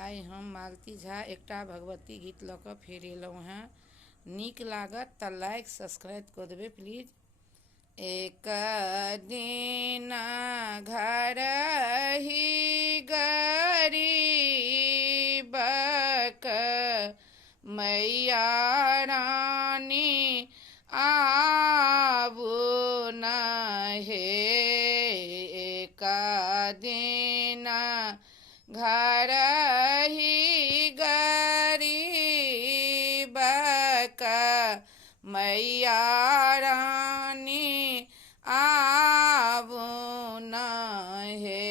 आइ हम मालती झा एकटा भगवती गीत लऽ कऽ फेर एलहुँ हेँ। नीक लागत तऽ लाइक सब्सक्राइब कऽ देबै प्लीज। एक दिन घर ही गरीबक मैया रानी आबू न हे। एक दिन घर ही गरीबक मैया रानी आबू न हे।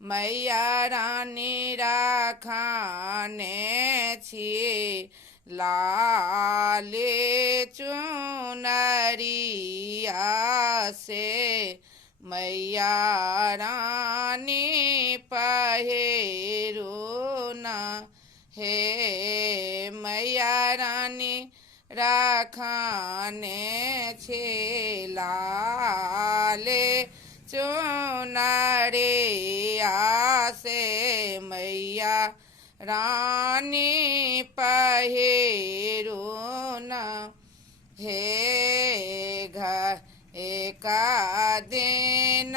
मैया रानी राखाने छी लाले चुनरिया से मैया रानी पहिरू न हे। मैया रानी राखाने छे लाले चुनरिया से मैया रानी पहिरू न हे। एक दिन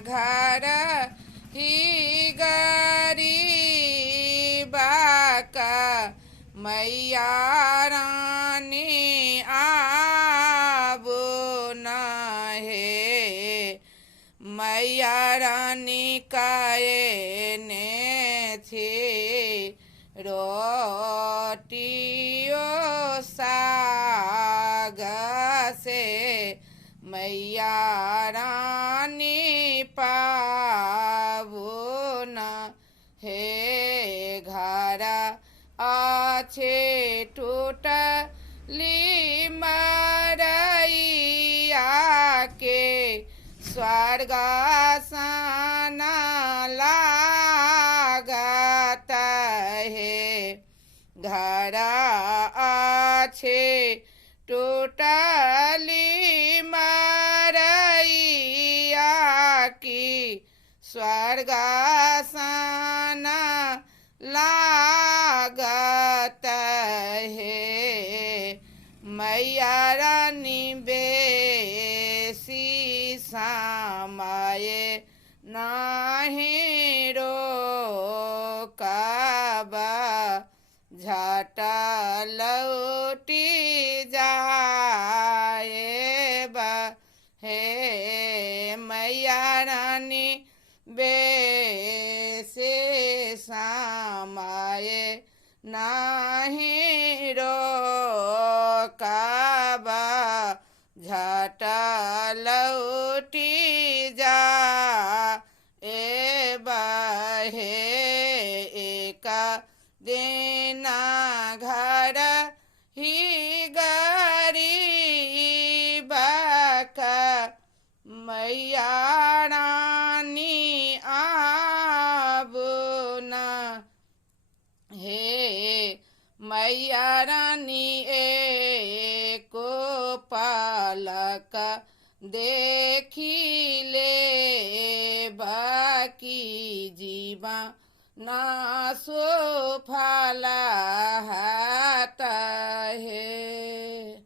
घर ही गरीबक मैया रानी आबू न हे। मैया रानी कायने थी रोटियो साग से मैया रानी पाबू न हे। घर अच्छे टूटली मरैया के स्वर्ग साना लागत है। घर अच्छे टूटली मरैया की स्वर्ग साना लागत है। मैया रानी बेसी समय नाही रोकब झट लौटी जाएब हे। मैया रानी बेसी समय नाही रोकब झट लौटी जाएब हे। एक दिन घर ही गरीबक मैया रानी आबू न हे। मैया रानी एको पलक देखी ले बाकी जीवा ना सो फल है।